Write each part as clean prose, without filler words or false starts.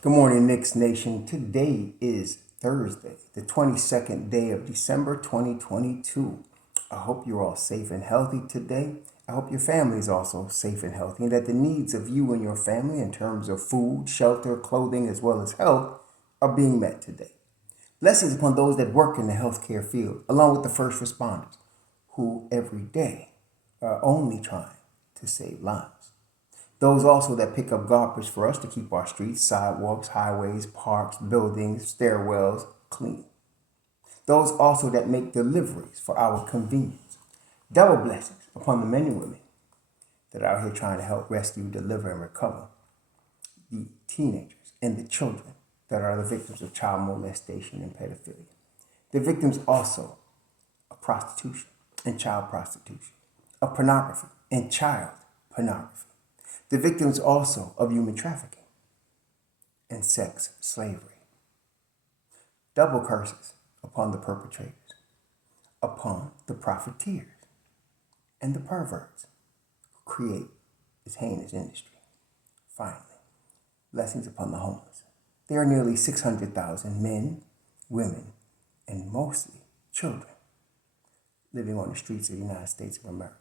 Good morning, Knicks Nation. Today is Thursday, the 22nd day of December 2022. I hope you're all safe and healthy today. I hope your family is also safe and healthy and that the needs of you and your family in terms of food, shelter, clothing, as well as health are being met today. Blessings upon those that work in the healthcare field, along with the first responders, who every day are only trying to save lives. Those also that pick up garbage for us to keep our streets, sidewalks, highways, parks, buildings, stairwells clean. Those also that make deliveries for our convenience. Double blessings upon the men and women that are out here trying to help rescue, deliver, and recover the teenagers and the children that are the victims of child molestation and pedophilia. The victims also of prostitution and child prostitution, of pornography and child pornography. The victims also of human trafficking and sex slavery. Double curses upon the perpetrators, upon the profiteers, and the perverts who create this heinous industry. Finally, blessings upon the homeless. There are nearly 600,000 men, women, and mostly children living on the streets of the United States of America,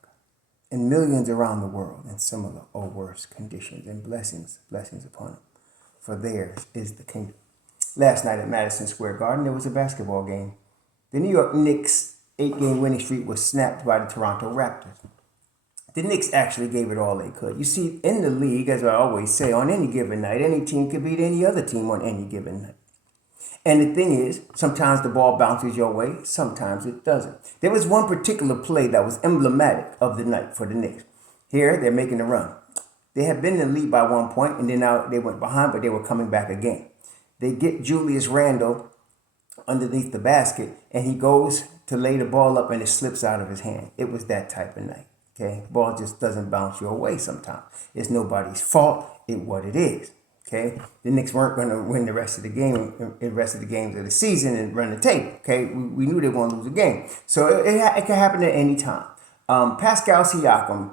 and millions around the world in similar or worse conditions, and blessings upon them, for theirs is the kingdom. Last night at Madison Square Garden, there was a basketball game. The New York Knicks' 8-game winning streak was snapped by the Toronto Raptors. The Knicks actually gave it all they could. You see, in the league, as I always say, on any given night, any team could beat any other team on any given night. And the thing is, sometimes the ball bounces your way, sometimes it doesn't. There was one particular play that was emblematic of the night for the Knicks. Here, they're making a run. They had been in the lead by 1 point, and then now they went behind, but they were coming back again. They get Julius Randle underneath the basket, and he goes to lay the ball up, and it slips out of his hand. It was that type of night. Okay, the ball just doesn't bounce your way sometimes. It's nobody's fault. It's what it is. Okay, the Knicks weren't going to win the rest of the game, the rest of the games of the season, and run the table. Okay, we knew they were going to lose a game, so it can happen at any time. Pascal Siakam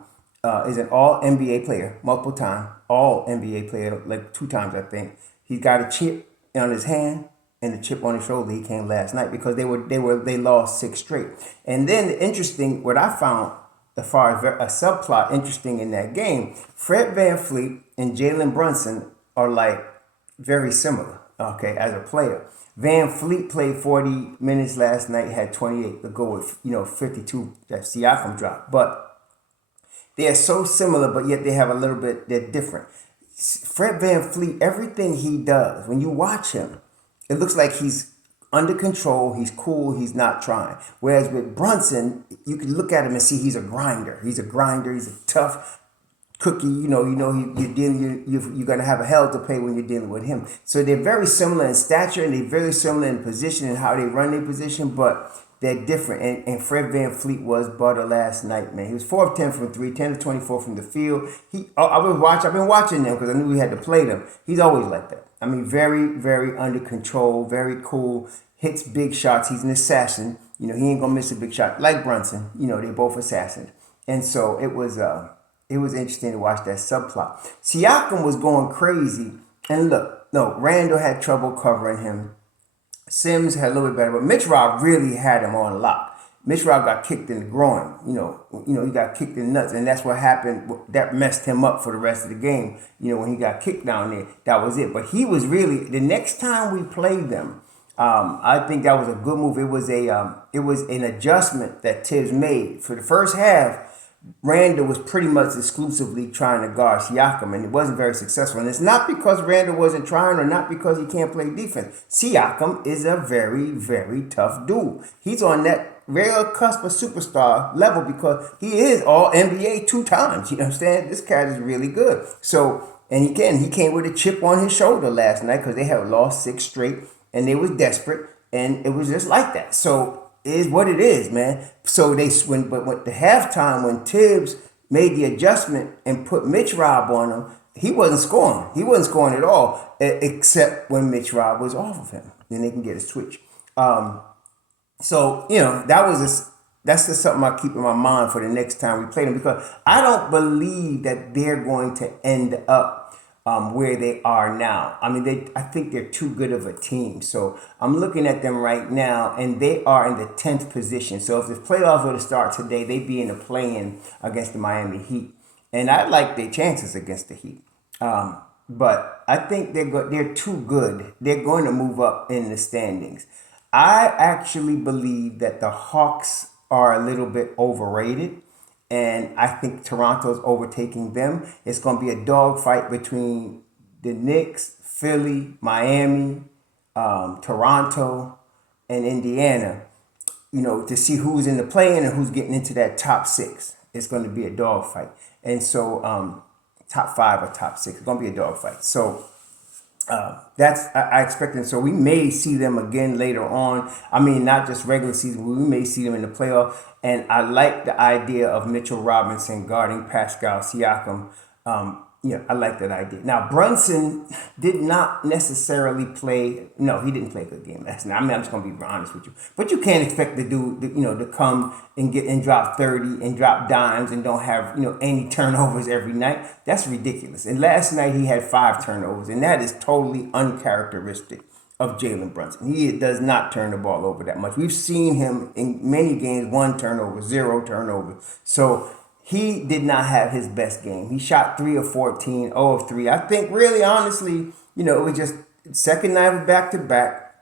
is an All NBA player, multiple time All NBA player, like 2 times I think. He's got a chip on his hand and a chip on his shoulder. He came last night because they lost 6 straight. And then what I found as far as a subplot interesting in that game, Fred VanVleet and Jalen Brunson are like very similar, okay, as a player. VanVleet played 40 minutes last night, had 28 to go with, 52 that Siakam dropped. But they are so similar, but yet they have a little bit, they're different. Fred VanVleet, everything he does, when you watch him, it looks like he's under control, he's cool, he's not trying. Whereas with Brunson, you can look at him and see he's a grinder. He's a tough cookie, you're going to have a hell to pay when you're dealing with him. So they're very similar in stature and they're very similar in position and how they run their position, but they're different. And Fred VanVleet was butter last night, man. He was 4 of 10 from 3, 10 of 24 from the field. I've been watching them because I knew we had to play them. He's always like that. I mean, very, very under control, very cool, hits big shots. He's an assassin. He ain't going to miss a big shot. Like Brunson, they're both assassins. And so it was interesting to watch that subplot. Siakam was going crazy. And look, no, Randall had trouble covering him. Sims had a little bit better, but Mitch Rob really had him on lock. Mitch Rob got kicked in the groin. He got kicked in the nuts, and that's what happened. That messed him up for the rest of the game. When he got kicked down there, that was it. But he was really, the next time we played them, I think that was a good move. It was an adjustment that Tibbs made for the first half. Randall was pretty much exclusively trying to guard Siakam, and it wasn't very successful. And it's not because Randall wasn't trying or not because he can't play defense. Siakam is a very, very tough dude. He's on that real cusp of superstar level because he is All NBA 2 times. You understand? This cat is really good. So, and he came with a chip on his shoulder last night because they had lost 6 straight and they was desperate, and it was just like that. So, is what it is, man. So at the halftime when Tibbs made the adjustment and put Mitch Rob on him, he wasn't scoring. He wasn't scoring at all, except when Mitch Rob was off of him. Then they can get a switch. So that's just something I keep in my mind for the next time we play them, because I don't believe that they're going to end up where they are now. I mean, I think they're too good of a team. So I'm looking at them right now, and they are in the 10th position. So if the playoffs were to start today, they'd be in the play-in against the Miami Heat. And I like their chances against the Heat. But I think they're too good. They're going to move up in the standings. I actually believe that the Hawks are a little bit overrated, and I think Toronto's overtaking them. It's going to be a dogfight between the Knicks, Philly, Miami, Toronto, and Indiana, to see who's in the play-in and who's getting into that top six. It's going to be a dogfight. And so top five or top six. It's going to be a dogfight. So I expect them. So we may see them again later on. I mean, not just regular season, but we may see them in the playoff. And I like the idea of Mitchell Robinson guarding Pascal Siakam. I like that idea. Now, Brunson did not necessarily play. No, he didn't play a good game last night. I mean, I'm just going to be honest with you. But you can't expect the dude, to come and drop 30 and drop dimes and don't have, any turnovers every night. That's ridiculous. And last night he had 5 turnovers, and that is totally uncharacteristic of Jalen Brunson. He does not turn the ball over that much. We've seen him in many games, 1 turnover, 0 turnover. So he did not have his best game. He shot 3 of 14, 0 of 3. I think really, honestly, it was just second night of back-to-back.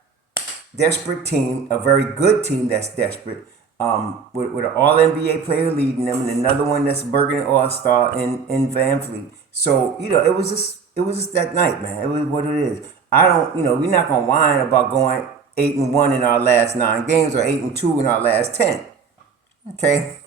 Desperate team, a very good team that's desperate, with an all-NBA player leading them and another one that's Bergen All-Star in Van Fleet. So, it was just that night, man. It was what it is. We're not going to whine about going 8-1 in our last 9 games or 8-2 in our last 10. Okay?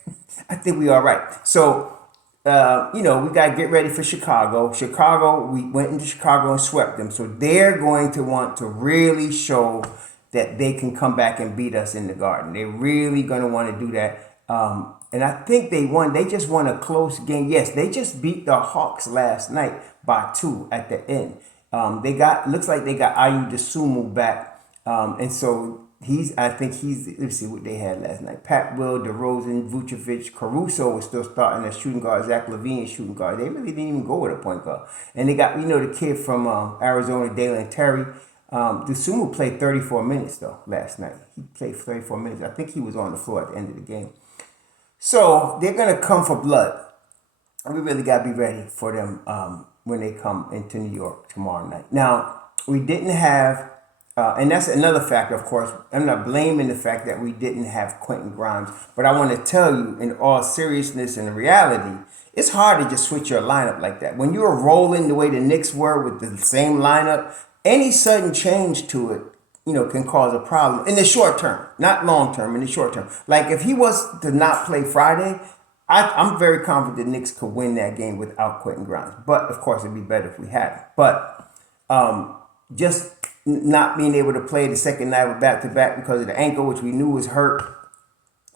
I think we are right. So, we got to get ready for Chicago. We went into Chicago and swept them. So they're going to want to really show that they can come back and beat us in the Garden. They're really going to want to do that. And I think they won. They just won a close game. Yes, they just beat the Hawks last night by 2 at the end. Looks like they got Ayu Dosunmu back. And so let's see what they had last night. Pat Will, DeRozan, Vucevic, Caruso was still starting as shooting guard. Zach LaVine shooting guard. They really didn't even go with a point guard. And they got, the kid from Arizona, Dalen Terry. Dosunmu played 34 minutes, though, last night. He played 34 minutes. I think he was on the floor at the end of the game. So they're going to come for blood. We really got to be ready for them when they come into New York tomorrow night. Now, we didn't have... and that's another factor, of course. I'm not blaming the fact that we didn't have Quentin Grimes, but I want to tell you, in all seriousness and reality, it's hard to just switch your lineup like that. When you're rolling the way the Knicks were with the same lineup, any sudden change to it, can cause a problem in the short term, not long term, in the short term. Like if he was to not play Friday, I'm very confident the Knicks could win that game without Quentin Grimes. But of course, it'd be better if we had him. But just not being able to play the second night of back-to-back because of the ankle, which we knew was hurt,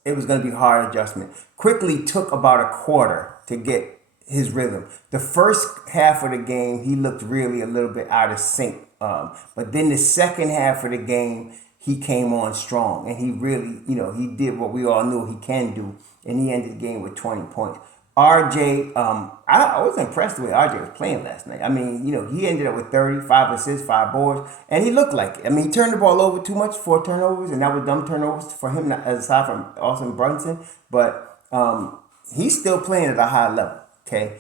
it was going to be a hard adjustment. Quickly took about a quarter to get his rhythm. The first half of the game, he looked really a little bit out of sync. But then the second half of the game, he came on strong. And he really, he did what we all knew he can do. And he ended the game with 20 points. RJ, I was impressed the way RJ was playing last night. I mean, he ended up with 35 assists, 5 boards, and he looked like it. I mean, he turned the ball over too much, 4 turnovers, and that was dumb turnovers for him, aside from Austin Brunson. But he's still playing at a high level, okay?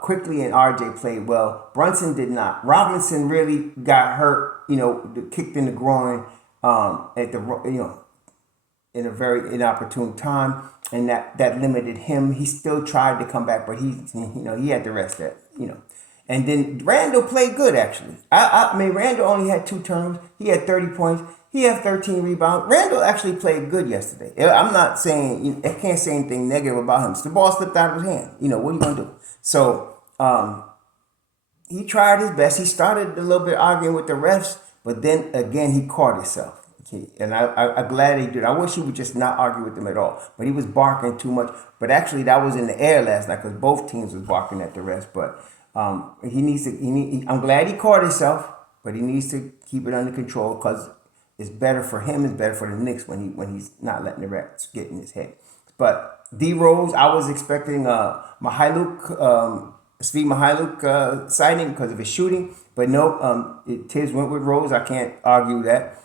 Quickly and RJ played well. Brunson did not. Robinson really got hurt, kicked in the groin at the, in a very inopportune time, and that limited him. He still tried to come back, but he had to rest that, And then Randall played good, actually. I mean, Randall only had 2 turnovers. He had 30 points. He had 13 rebounds. Randall actually played good yesterday. I'm not saying, I can't say anything negative about him. The ball slipped out of his hand. What are you going to do? So he tried his best. He started a little bit arguing with the refs, but then again, he caught himself. And I'm glad he did. I wish he would just not argue with them at all. But he was barking too much. But actually, that was in the air last night because both teams was barking at the refs. But he needs to. I'm glad he caught himself, but he needs to keep it under control because it's better for him. It's better for the Knicks when he's not letting the refs get in his head. But D Rose, I was expecting Mihailuk Steve Mihailuk sighting because of his shooting. But no, Tibbs went with Rose. I can't argue that.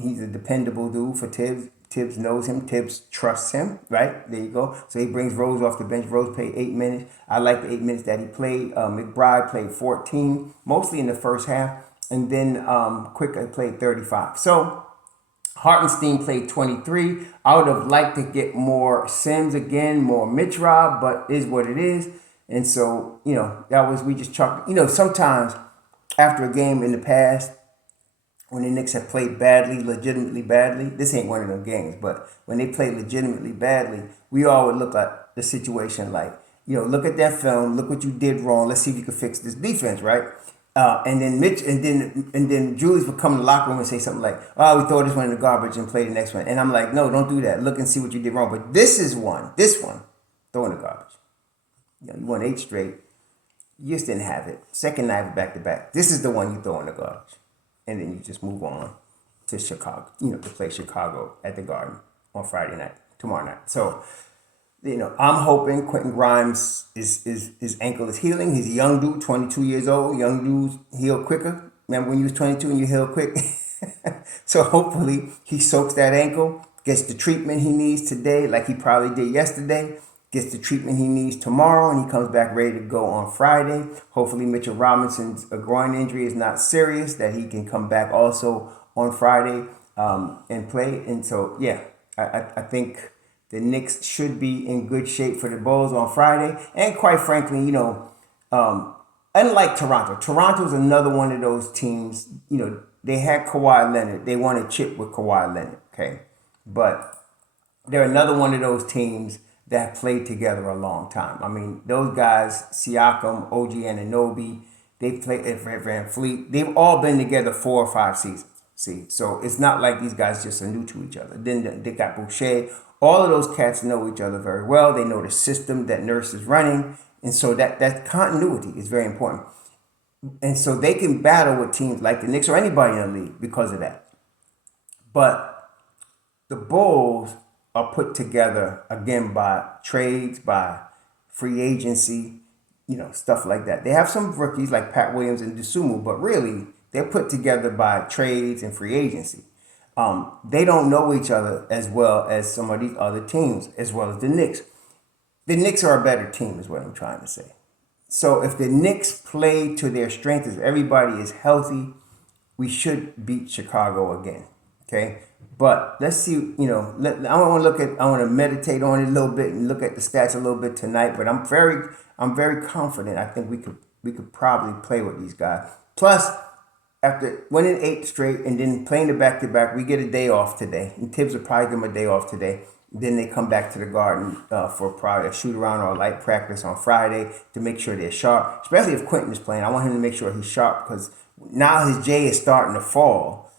He's a dependable dude for Tibbs. Tibbs knows him. Tibbs trusts him. Right? There you go. So he brings Rose off the bench. Rose played 8 minutes. I like the 8 minutes that he played. McBride played 14, mostly in the first half. And then Quick played 35. So Hartenstein played 23. I would have liked to get more Sims again, more Mitch Rob, but is what it is. And so, we just chalked. Sometimes after a game in the past, when the Knicks have played badly, legitimately badly, this ain't one of them games, but when they play legitimately badly, we all would look at the situation like, look at that film, look what you did wrong, let's see if you can fix this defense, right? And then Mitch, and then Julius would come in the locker room and say something like, "Oh, we throw this one in the garbage and play the next one." And I'm like, "No, don't do that. Look and see what you did wrong." But this one, throw in the garbage. You won 8 straight. You just didn't have it. Second night back to back. This is the one you throw in the garbage, and then you just move on to Chicago. To play Chicago at the Garden on Friday night, tomorrow night. So. I'm hoping Quentin Grimes his ankle is healing. He's a young dude, 22 years old. Young dudes heal quicker. Remember when you was 22 and you heal quick? So hopefully he soaks that ankle, gets the treatment he needs today, like he probably did yesterday, gets the treatment he needs tomorrow, and he comes back ready to go on Friday. Hopefully Mitchell Robinson's groin injury is not serious, that he can come back also on Friday and play. And so, yeah, I think the Knicks should be in good shape for the Bulls on Friday. And quite frankly, unlike Toronto's another one of those teams, they had Kawhi Leonard. They won a chip with Kawhi Leonard, okay? But they're another one of those teams that played together a long time. I mean, those guys, Siakam, OG Anunoby, they played at Van Fleet. They've all been together 4 or 5 seasons. See, so it's not like these guys just are new to each other. Then they got Boucher. All of those cats know each other very well. They know the system that Nurse is running. And so that continuity is very important. And so they can battle with teams like the Knicks or anybody in the league because of that. But the Bulls are put together, again, by trades, by free agency, stuff like that. They have some rookies like Pat Williams and Dosunmu, but really, they're put together by trades and free agency. They don't know each other as well as some of these other teams, as well as the Knicks. The Knicks are a better team, is what I'm trying to say. So if the Knicks play to their strength, if everybody is healthy, we should beat Chicago again. Okay? But let's see, I want to meditate on it a little bit and look at the stats a little bit tonight. But I'm very confident. I think we could probably play with these guys. Plus, after winning 8 straight and then playing the back-to-back, we get a day off today. And Tibbs will probably give them a day off today. Then they come back to the Garden for probably a shoot-around or a light practice on Friday to make sure they're sharp. Especially if Quentin is playing. I want him to make sure he's sharp because now his J is starting to fall.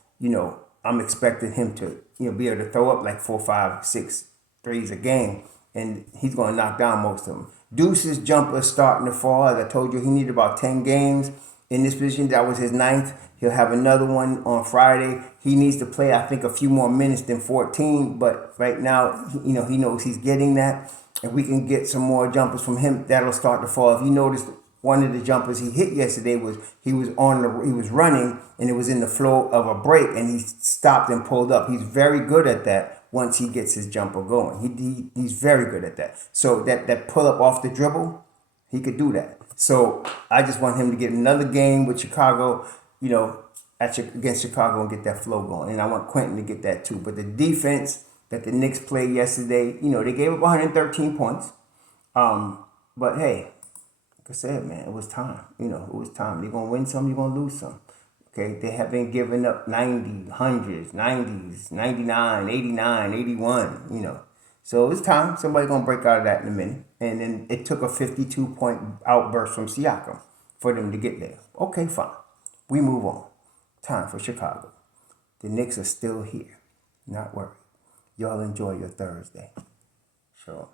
I'm expecting him to be able to throw up like 4, 5, 6 threes a game. And he's going to knock down most of them. Deuce's jumper is starting to fall. As I told you, he needed about 10 games in this position. That was his 9th. He'll have another one on Friday. He needs to play, I think, a few more minutes than 14. But right now, he knows he's getting that. If we can get some more jumpers from him, that'll start to fall. If you noticed, one of the jumpers he hit yesterday was he was running and it was in the flow of a break and he stopped and pulled up. He's very good at that once he gets his jumper going. He's very good at that. So that pull up off the dribble, he could do that. So I just want him to get another game with Chicago, against Chicago and get that flow going. And I want Quentin to get that too. But the defense that the Knicks played yesterday, they gave up 113 points. But hey, like I said, man, it was time. It was time. You're going to win some, you're going to lose some. Okay, they have been giving up 90, 100s, 90s, 99, 89, 81, So it's time. Somebody's going to break out of that in a minute. And then it took a 52-point outburst from Siakam for them to get there. Okay, fine. We move on. Time for Chicago. The Knicks are still here. Not worried. Y'all enjoy your Thursday. Sure.